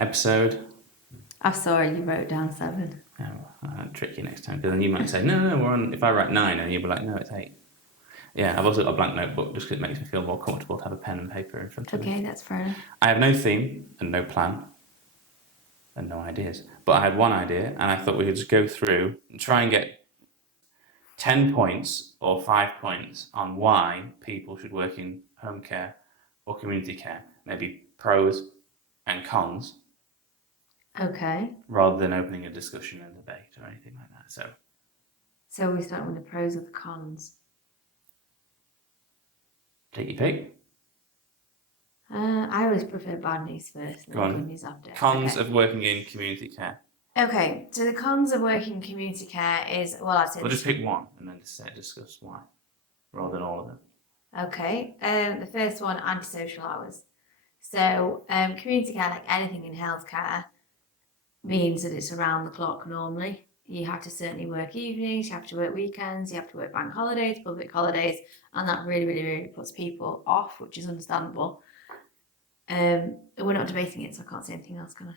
episode. I saw you wrote down 7. Oh, I'll trick you next time, because then you might say, no, we're on. If I write 9, and you'll be like, no, it's 8. Yeah, I've also got a blank notebook just because it makes me feel more comfortable to have a pen and paper in front of me. Okay, that's fair enough. I have no theme and no plan and no ideas, but I had one idea, and I thought we could just go through and try and get 10 points or 5 points on why people should work in home care or community care. Maybe pros and cons. Okay. Rather than opening a discussion and debate or anything like that. So we start with the pros or the cons? Take your pick. I always prefer bad news first. Go on. Good news after. Cons of working in community care. Okay, so the cons of working in community care is, well, I'd say... We'll just pick one and then discuss why, rather than all of them. Okay, the first one, antisocial hours. So community care, like anything in healthcare, means that it's around the clock normally. You have to certainly work evenings, you have to work weekends, you have to work bank holidays, public holidays, and that really, really, really puts people off, which is understandable. We're not debating it, so I can't say anything else, can I?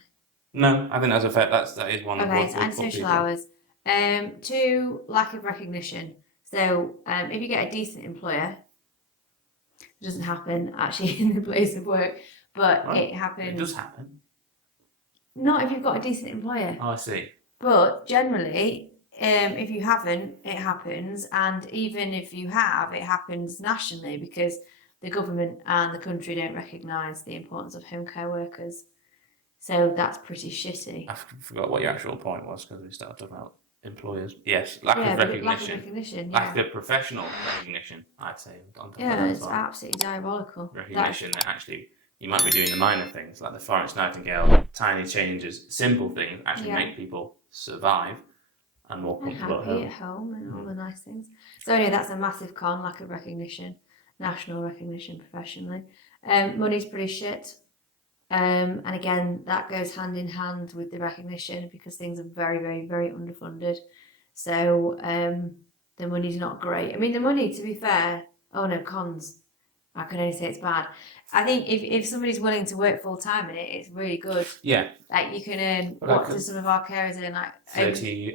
No, I think that's a fair. That is one. Okay, so antisocial hours. 2, lack of recognition. So if you get a decent employer, it doesn't happen actually in the place of work, but Well, it happens. It does happen. Not if you've got a decent employer. Oh, I see. But generally, if you haven't, it happens. And even if you have, it happens nationally because the government and the country don't recognise the importance of home care workers. So that's pretty shitty. I forgot what your actual point was because we started talking about employers. Yes, lack of recognition. Lack of recognition. Lack of professional recognition, I'd say. Yeah, it's absolutely diabolical. Recognition that actually you might be doing the minor things like the Florence Nightingale, tiny changes, simple things actually make people survive and more comfortable happy at home and all the nice things. So anyway, that's a massive con, lack of recognition, national recognition professionally. Money's pretty shit. And again, that goes hand in hand with the recognition because things are very, very, very underfunded. So the money's not great. I mean, the money, to be fair, cons. I can only say it's bad. I think if somebody's willing to work full time in it, it's really good. Yeah. Like you can earn, what do some of our carers earn? Like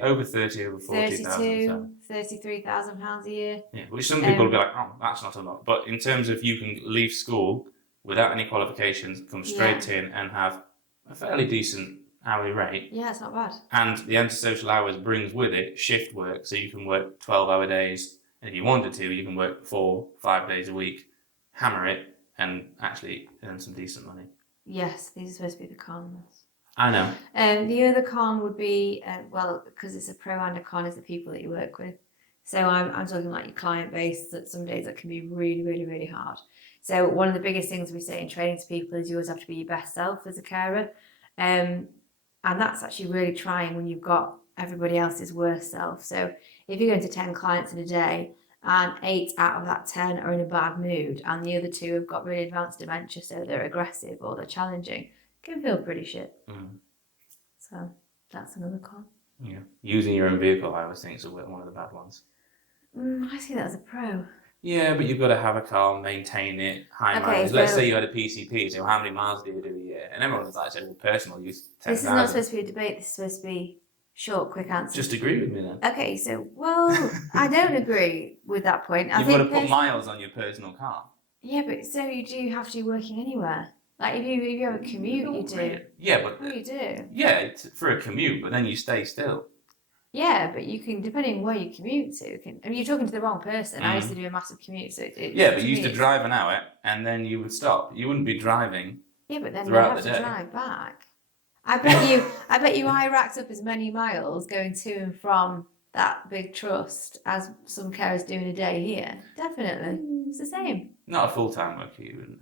over 40,000. 33,000 pounds a year. Yeah, which some people will be like, oh, that's not a lot. But in terms of you can leave school without any qualifications, come straight in and have a fairly decent hourly rate. Yeah, it's not bad. And the antisocial hours brings with it shift work, so you can work 12-hour days. And if you wanted to, you can work 4-5 days a week, hammer it, and actually earn some decent money. Yes, these are supposed to be the cons. I know. The other con would be, because it's a pro and a con, is the people that you work with. So I'm talking like your client base, that some days that can be really, really, really hard. So one of the biggest things we say in training to people is you always have to be your best self as a carer. And that's actually really trying when you've got everybody else's worst self. So if you're going to 10 clients in a day and 8 out of that 10 are in a bad mood and the other 2 have got really advanced dementia, so they're aggressive or they're challenging, it can feel pretty shit. So that's another con. Yeah. Using your own vehicle, I always think, is one of the bad ones. I see that as a pro. Yeah, but you've got to have a car, maintain it, mileage. Let's say you had a PCP, so how many miles do you do a year? And everyone's like, well, personal use, 10,000. This is not supposed to be a debate, this is supposed to be short, quick answers. Just agree with me then. Okay, so, I don't agree with that point. You've got to put miles on your personal car. Yeah, but so you do have to be working anywhere. Like, if you have a commute, you do. Really. Yeah, but... you do. Yeah, for a commute, but then you stay still. Yeah, but you can, depending on where you commute to, you're talking to the wrong person. I used to do a massive commute, so yeah, but you used to drive an hour and then you would stop. You wouldn't be driving. Yeah, but then you have to drive back. I bet you I racked up as many miles going to and from that big trust as some carers do in a day here. Definitely, it's the same. Not a full-time worker, you wouldn't.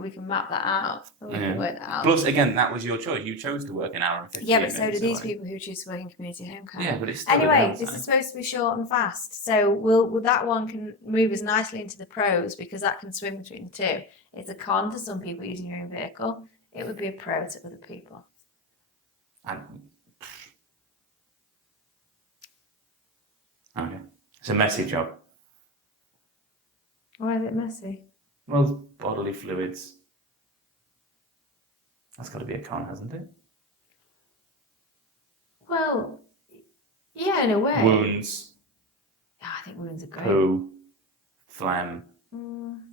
We can map that out. We can work that out. Plus, again, that was your choice. You chose to work an hour and 50 minutes. Yeah, but so do these people who choose to work in community home care. Yeah, but it's still anyway. This is supposed to be short and fast, so that one can move us nicely into the pros because that can swing between the two. It's a con to some people using your own vehicle. It would be a pro to other people. Okay, it's a messy job. Why is it messy? Well, bodily fluids. That's got to be a con, hasn't it? Well, yeah, in a way. Wounds, I think wounds are great. poo, phlegm.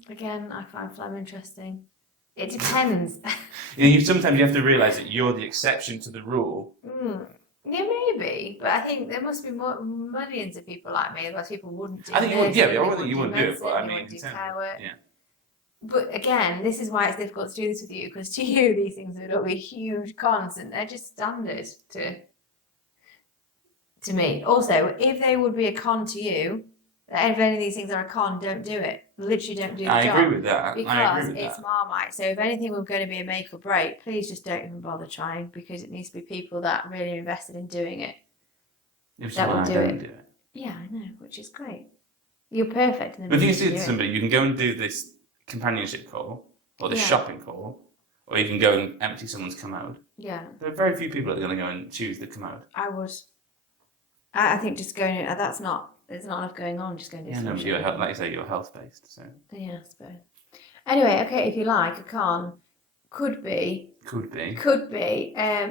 Again, I find phlegm interesting. It depends. Sometimes you have to realise that you're the exception to the rule. Yeah, maybe, but I think there must be millions of people like me. Otherwise, people wouldn't do. I think you would. Yeah, I wouldn't think you wouldn't do it. medicine, But I they mean, wouldn't in do terms care work. of, yeah. But again, this is why it's difficult to do this with you, because to you these things would all be huge cons, and they're just standard to me. Also, if they would be a con to you, if any of these things are a con, don't do it. Literally, don't do the I job. agree with that. Because I agree with it's that. Marmite. So if anything was going to be a make or break, please just don't even bother trying, because it needs to be people that are really invested in doing it. If that someone would don't do it. do it. Yeah, I know, which is great. You're perfect. But if you say to somebody, you can go and do this companionship call or this Yeah. shopping call, or you can go and empty someone's commode. Yeah, There are very few people that are going to go and choose the commode. I would. I think just going. There's not enough going on. Just going to do Yeah, no, some but you're shopping. like you say, you're health based, so Yeah, I suppose. Anyway, okay, if you like, a con could be could be.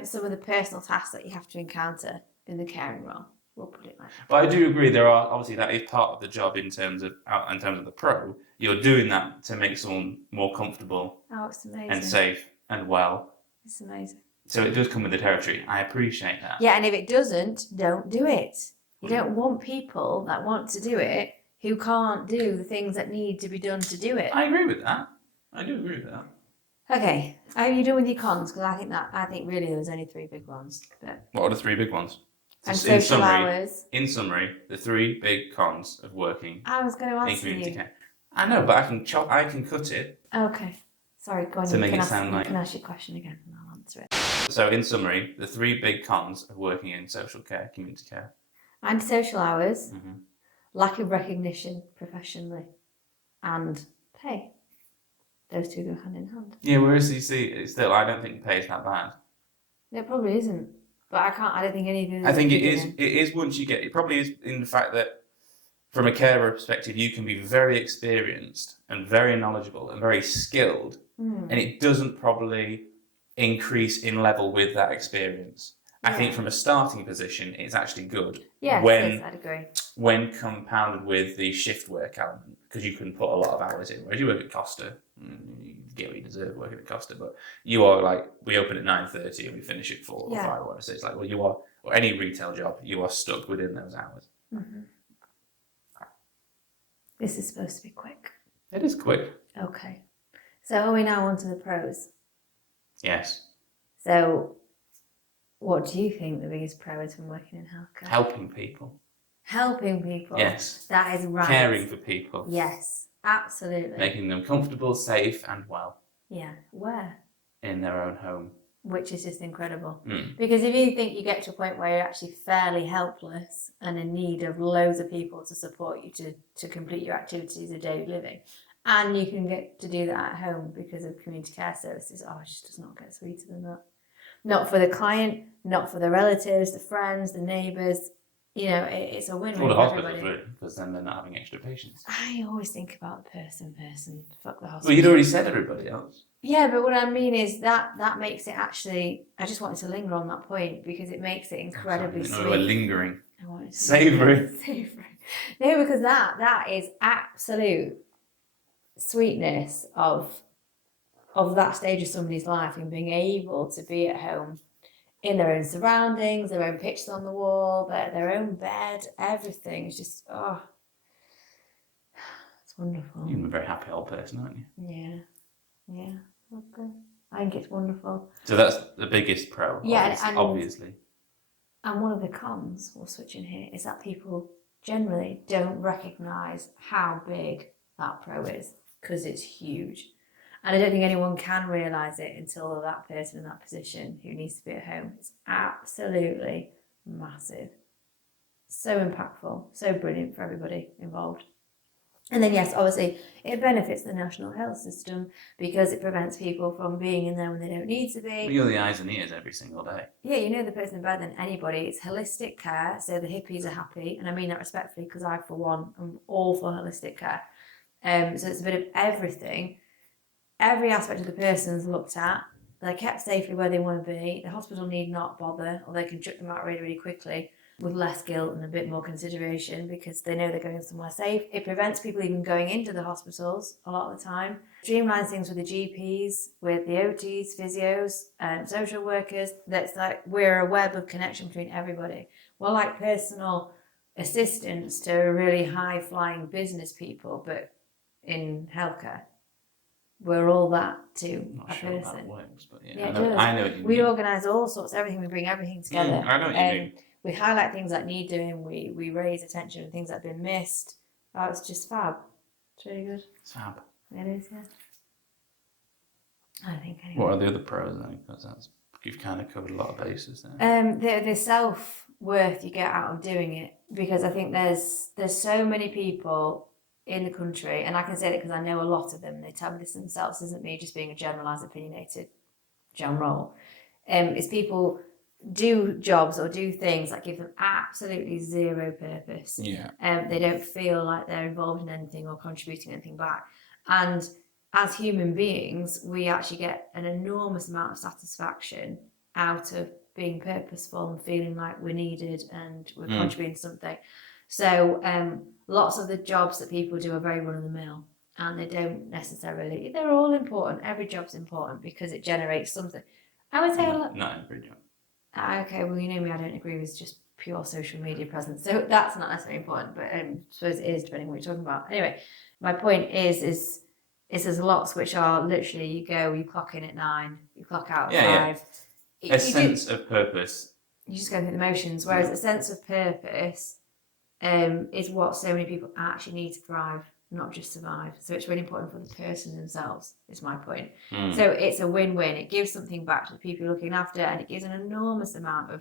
some of the personal tasks that you have to encounter in the caring role. We'll put it like that. But I do agree. There are obviously that is part of the job in terms of the pro. You're doing that to make someone more comfortable Oh, it's amazing. and safe and well. It's amazing. So it does come with the territory. I appreciate that. Yeah, and if it doesn't, don't do it. You don't want people that want to do it who can't do the things that need to be done to do it. I agree with that. I do agree with that. Okay, are you done with your cons? Because I think really there was only 3 big ones. But What are the 3 big ones? and In social hours. In summary, the 3 big cons of working I was going to in answer community you. care. I know, but I can cut it. Okay, sorry. Go on. To you make can it ask, sound you like- can ask your question again, and I'll answer it. So in summary, the 3 big cons of working in social care, community care. And social hours, Mhm. lack of recognition professionally, and pay. Those two go hand in hand. Yeah, whereas you see, it's still, I don't think pay is that bad. It probably isn't, but I don't think any of these. I think are it is. bigger. It is once you get. It probably is in the fact that, from a carer perspective, you can be very experienced and very knowledgeable and very skilled, and it doesn't probably increase in level with that experience. I think from a starting position, it's actually good. Yes, when I'd agree. when compounded with the shift work element, because you can put a lot of hours in. Whereas you work at Costa, you get what you deserve working at Costa, but you are like, we open at 9:30 and we finish at 4 or 5 or whatever. So it's like, well, you are, or any retail job, you are stuck within those hours. Mm-hmm. This is supposed to be quick. It is quick. Okay. So are we now on to the pros? Yes. So what do you think the biggest pro is from working in healthcare? Helping people. Helping people. Yes. That is right. Caring for people. Yes, absolutely. Making them comfortable, safe, and well Yeah. Where? in their own home. Which is just incredible. Mm. Because if you think you get to a point where you're actually fairly helpless and in need of loads of people to support you to complete your activities of daily living, and you can get to do that at home because of community care services, it just does not get sweeter than that. Not for the client, not for the relatives, the friends, the neighbours. You know, it's a win-win Or the for hospitals, everybody. really, because then they're not having extra patients. I always think about the person. Fuck the hospital. Well, you'd already said everybody else. Yeah, but what I mean is that makes it actually. I just wanted to linger on that point because it makes it incredibly Sorry, sweet. no, we're lingering. I wanted to Savoury. Savoury. No, because that is absolute sweetness of that stage of somebody's life and being able to be at home in their own surroundings, their own pictures on the wall, their own bed, everything. It's just it's wonderful. You're a very happy old person, aren't you? Yeah. Okay. I think it's wonderful. So that's the biggest pro. Yeah, obviously. And one of the cons, we'll switch in here, is that people generally don't recognise how big that pro is because it's huge. And I don't think anyone can realise it until that person in that position who needs to be at home. It's absolutely massive. So impactful, so brilliant for everybody involved. And then, yes, obviously, it benefits the national health system because it prevents people from being in there when they don't need to be. Well, you're the eyes and ears every single day. Yeah, you know the person better than anybody. It's holistic care, so the hippies are happy, and I mean that respectfully because I, for one, am all for holistic care. So it's a bit of everything. Every aspect of the person's looked at, they're kept safely where they want to be. The hospital need not bother, or they can chuck them out really, really quickly with less guilt and a bit more consideration because they know they're going somewhere safe. It prevents people even going into the hospitals a lot of the time. Streamlines things with the GPs, with the OTs, physios, social workers. That's like we're a web of connection between everybody. We're like personal assistants to really high-flying business people, but in healthcare. We're all that to I'm not a sure person. how that works, but Yeah, it I know, does. I know what you We mean. organise all sorts, everything. We bring everything together. I know what you mean. We highlight things that need doing. We raise attention to things that have been missed. Oh, it's just fab. It's really good. It's fab. It is, yeah. I think anyway. What are the other pros then? Because you've kind of covered a lot of bases there. The self-worth you get out of doing it, because I think there's so many people in the country, and I can say that because I know a lot of them, and they tell me this themselves. This isn't me just being a generalised, opinionated general. It's people do jobs or do things that give them absolutely zero purpose. Yeah. They don't feel like they're involved in anything or contributing anything back. And as human beings, we actually get an enormous amount of satisfaction out of being purposeful and feeling like we're needed and we're contributing to something. So lots of the jobs that people do are very run-of-the-mill, and they don't necessarily, they're all important. Every job's important because it generates something. I would say Not every job. okay, well, you know me, I don't agree with just pure social media presence. So that's not necessarily important, but I suppose it is, depending on what you're talking about. Anyway, my point is there's lots which are literally you clock in at 9, you clock out at 5. A sense of purpose. You just go through the motions, whereas a sense of purpose is what so many people actually need to thrive, not just survive. So it's really important for the person themselves, is my point. So it's a win-win. It gives something back to the people you're looking after, and it gives an enormous amount of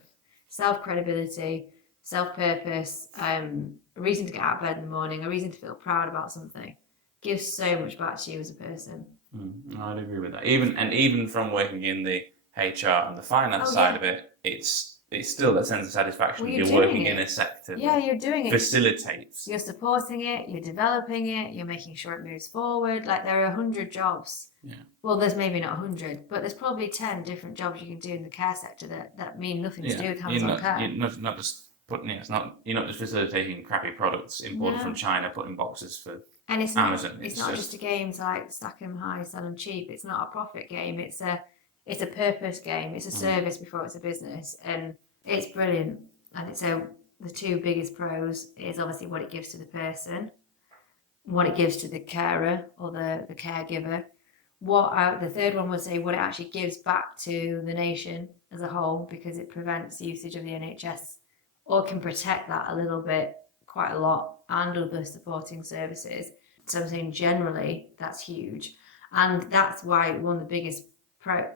self-credibility, self-purpose, a reason to get out of bed in the morning, a reason to feel proud about something. It gives so much back to you as a person. I'd agree with that. Even from working in the HR and the finance side of it, it's still a sense of satisfaction. Well, you're working in a sector that you're doing it. Facilitates. You're supporting it, you're developing it, you're making sure it moves forward. Like there are 100 jobs. Yeah. Well, there's maybe not 100, but there's probably 10 different jobs you can do in the care sector that mean nothing to do with hands-on care. You're not just putting it. You're not just facilitating crappy products imported from China, putting boxes for Amazon. It's not just a game to like stack them high, sell them cheap. It's not a profit game. It's a purpose game. It's a service before it's a business, and it's brilliant. And so the two biggest pros is obviously what it gives to the person, what it gives to the carer or the caregiver. The third one would say what it actually gives back to the nation as a whole, because it prevents usage of the NHS or can protect that a little bit, quite a lot, and other supporting services. So I'm saying generally that's huge, and that's why one of the biggest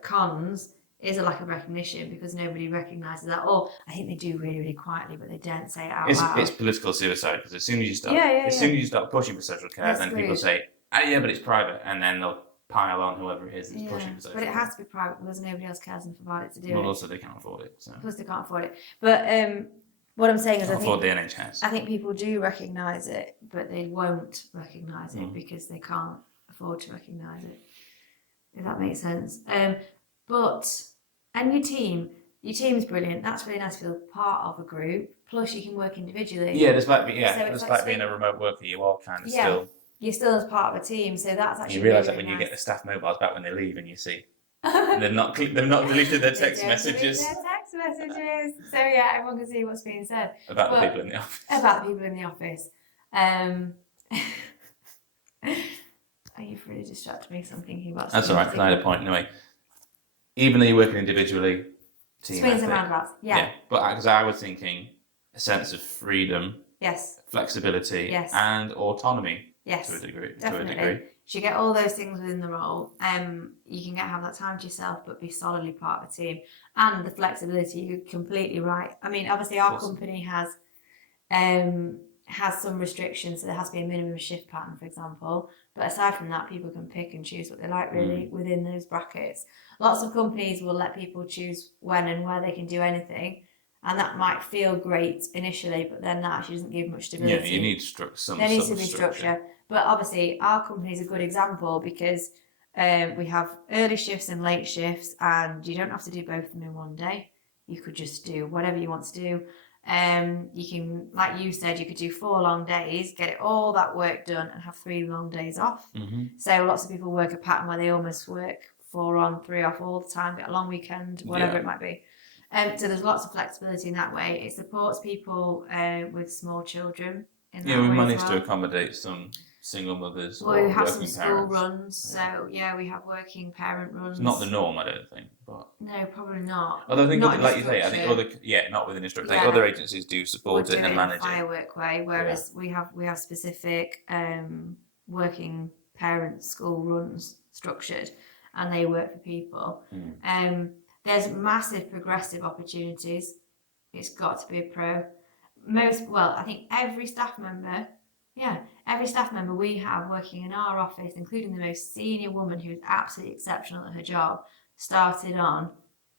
cons is a lack of recognition, because nobody recognises that. Or I think they do really, really quietly, but they don't say it out loud. It's political suicide, because as soon as you start, soon as you start pushing for social care, then people say, "Yeah, but it's private," and then they'll pile on whoever it is that's pushing for social care. But it has to be private because nobody else cares enough about it to do it. Well, also they can't afford it. So. Plus they can't afford it. But what I'm saying is, I afford the NHS. I think people do recognise it, but they won't recognise it because they can't afford to recognise it. If that makes sense. And your team's brilliant. That's really nice to feel part of a group. Plus, you can work individually. Yeah, despite being a remote worker, you are kind of still. You're still as part of a team, so that's actually. You realise really, that when really you nice. get the staff mobiles back when they leave, and you see they've not deleted their text messages. Their text messages. So yeah, everyone can see what's being said About the people in the office. About the people in the office. Oh, you've really distracted me because I'm thinking about. That's all right. I had a point anyway. Even though you're working individually, team swings and roundabouts. Yeah. But because I was thinking a sense of freedom, yes, flexibility, and autonomy. Yes, to a degree. Definitely. So you get all those things within the role. You can have that time to yourself, but be solidly part of a team, and the flexibility. You're completely right. I mean, obviously, our company has some restrictions, so there has to be a minimum shift pattern, for example. But aside from that, people can pick and choose what they like, really, within those brackets. Lots of companies will let people choose when and where they can do anything, and that might feel great initially, but then that actually doesn't give much stability. Yeah, you need some there needs to be structure. But obviously, our company is a good example because We have early shifts and late shifts, and you don't have to do both of them in one day. You could just do whatever you want to do. You can, like you said, you could do 4 long days, get it all that work done, and have 3 long days off. So lots of people work a pattern where they almost work 4 on, 3 off all the time, get a long weekend, whatever it might be. So there's lots of flexibility in that way. It supports people with small children. In that we way managed as to well. accommodate some single mothers Well, or we have working some parents. school runs, so we have working parent runs. It's not the norm, I don't think, but No, probably not. although I think, Not in like you say, I think structure. not within the structure. I Yeah. think other agencies do support Would it do and in manage a firework way, whereas we have specific working parent school runs structured, and they work for people. There's massive progressive opportunities. It's got to be a pro. I think every staff member we have working in our office, including the most senior woman who is absolutely exceptional at her job, started on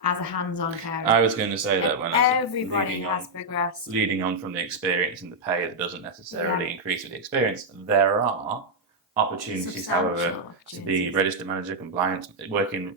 as a hands-on carer. I was going to say that when everybody has progressed. Leading on from the experience and the pay that doesn't necessarily increase with the experience, there are opportunities, however, to be registered manager, compliance, working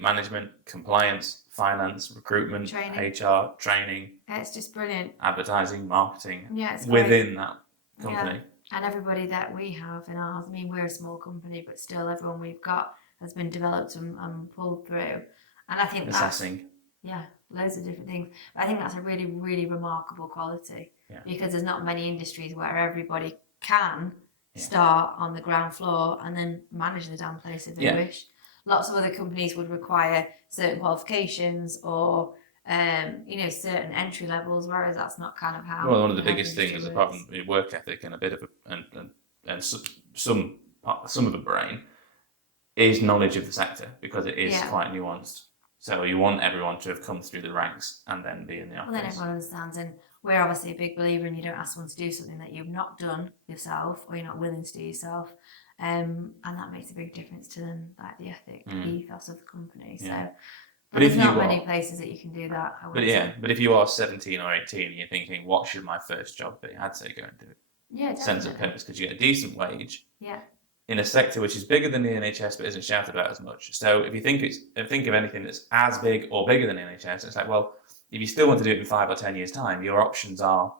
management, compliance, finance, recruitment, Training. HR, training. It's just brilliant. Advertising, marketing. Yeah, it's within that company. Yeah. And everybody that we have in ours, I mean, we're a small company, but still everyone we've got has been developed and pulled through. And I think assessing. Loads of different things. But I think that's a really, really remarkable quality because there's not many industries where everybody can start on the ground floor and then manage the damn place if they wish. Lots of other companies would require certain qualifications or certain entry levels, whereas that's not kind of how. Well, one of the biggest things, apart from work ethic and a bit of some of the brain, is knowledge of the sector, because it is quite nuanced. So you want everyone to have come through the ranks and then be in the office. Well, then everyone understands, and we're obviously a big believer in you don't ask someone to do something that you've not done yourself or you're not willing to do yourself, and that makes a big difference to them, like the ethic, ethos of the company. So. But there's not many places that you can do that. But if you are 17 or 18 and you're thinking, what should my first job be? I'd say go and do it. Yeah, definitely. Sense of purpose, because you get a decent wage. Yeah. In a sector which is bigger than the NHS but isn't shouted about as much. So if you think of anything that's as big or bigger than the NHS, it's like, well, if you still want to do it in 5 or 10 years' time, your options are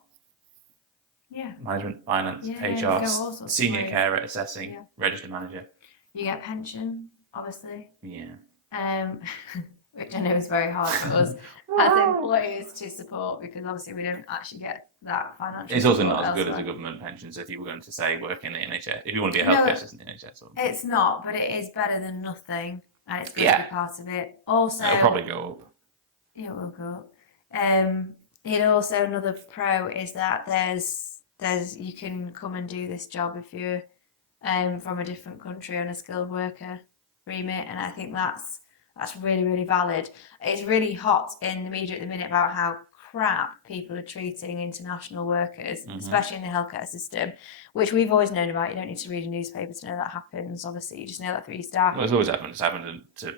management, finance, HR, senior carer, assessing, registered manager. You get pension, obviously. Yeah. Which I know is very hard for us as employees to support, because obviously we don't actually get that financial. It's also not as good as a government pension. So if you were going to say work in the NHS, if you want to be a healthcare assistant in the NHS, it's not, but it is better than nothing, and it's good to be part of it. Also, it'll probably go up. Yeah, it will go up. It also, another pro is that there's you can come and do this job if you're from a different country on a skilled worker remit, and I think that's really, really valid. It's really hot in the media at the minute about how crap people are treating international workers, especially in the healthcare system, which we've always known about. You don't need to read a newspaper to know that happens. Obviously, you just know that through your staff. Well, it's always happened. It's happened to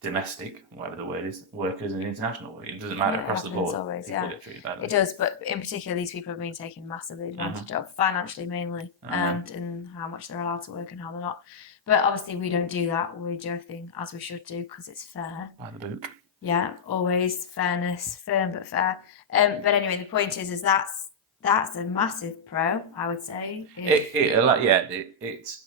domestic, whatever the word is, workers and international workers. It doesn't matter across the board. Always, people get treated badly. It does, but in particular, these people have been taken massively advantage of, financially mainly, and in how much they're allowed to work and how they're not. But obviously, we don't do that. We do everything as we should do because it's fair. By the book. Yeah, always fairness, firm but fair. But anyway, the point is that's a massive pro, I would say. It's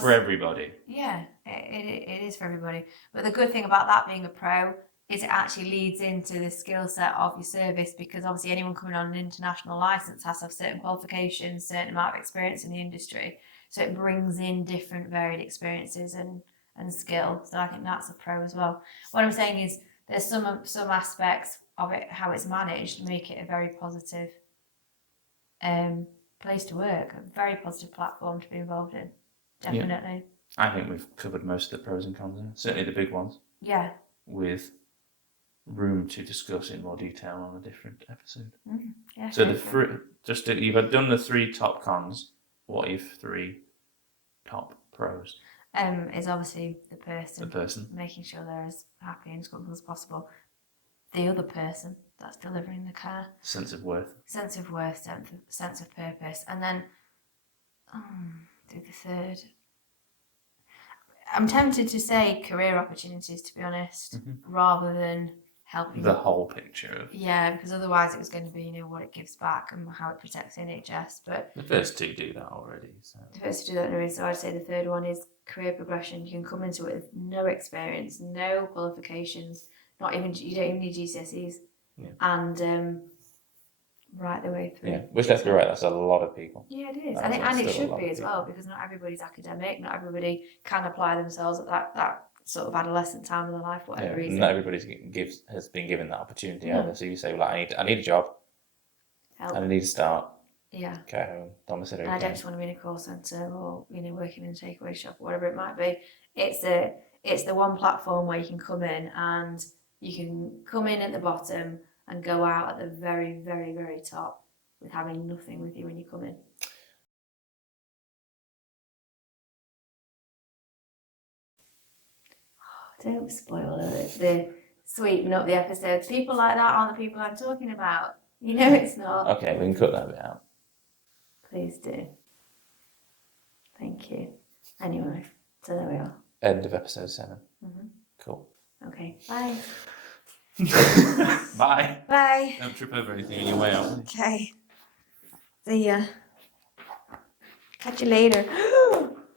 for everybody. Yeah, it is for everybody. But the good thing about that being a pro is it actually leads into the skill set of your service, because obviously anyone coming on an international license has to have certain qualifications, certain amount of experience in the industry. So it brings in different varied experiences and skill. So I think that's a pro as well. What I'm saying is there's some aspects of it, how it's managed, make it a very positive place to work, a very positive platform to be involved in. Definitely. Yeah. I think we've covered most of the pros and cons, certainly the big ones. Yeah. With room to discuss in more detail on a different episode. Yeah. So you've done the 3 top cons. What are your 3 top pros? Is obviously the person. Making sure they're as happy and as comfortable as possible. The other person that's delivering the care. Sense of worth. Sense of purpose. And then do the third. I'm tempted to say career opportunities, to be honest, rather than helping The whole picture of Yeah, because otherwise it was going to be, what it gives back and how it protects the NHS. But the first two do that already. So the first to do that anyway. So I'd say the third one is career progression. You can come into it with no experience, no qualifications, you don't even need GCSEs, and right the way through. yeah, which let's be right, that's a lot of people. Yeah, it is, That and is it still a should lot be of as people. well, because not everybody's academic, not everybody can apply themselves at that sort of adolescent time of their life, for whatever reason. Not everybody has been given that opportunity No. either. So you say, well, I need a job, Help. and I need to start. Yeah. Care home, domiciliary. And I don't just want to be in a call centre or working in a takeaway shop or whatever it might be. It's the one platform where you can come in, and you can come in at the bottom and go out at the very, very, very top with having nothing with you when you come in. Don't spoil the sweeten up the episodes. People like that aren't the people I'm talking about. It's not. Okay, we can cut that bit out. Please do. Thank you. Anyway, so there we are. End of episode 7. Cool. Okay, bye. Bye. Bye. Don't trip over anything on your way out. Okay. See ya. Catch you later.